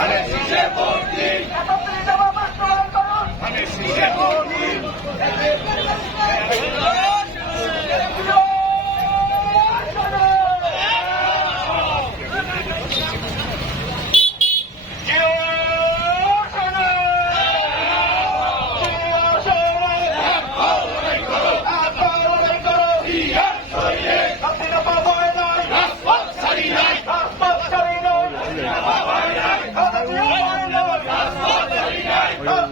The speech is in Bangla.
আরে Yeah!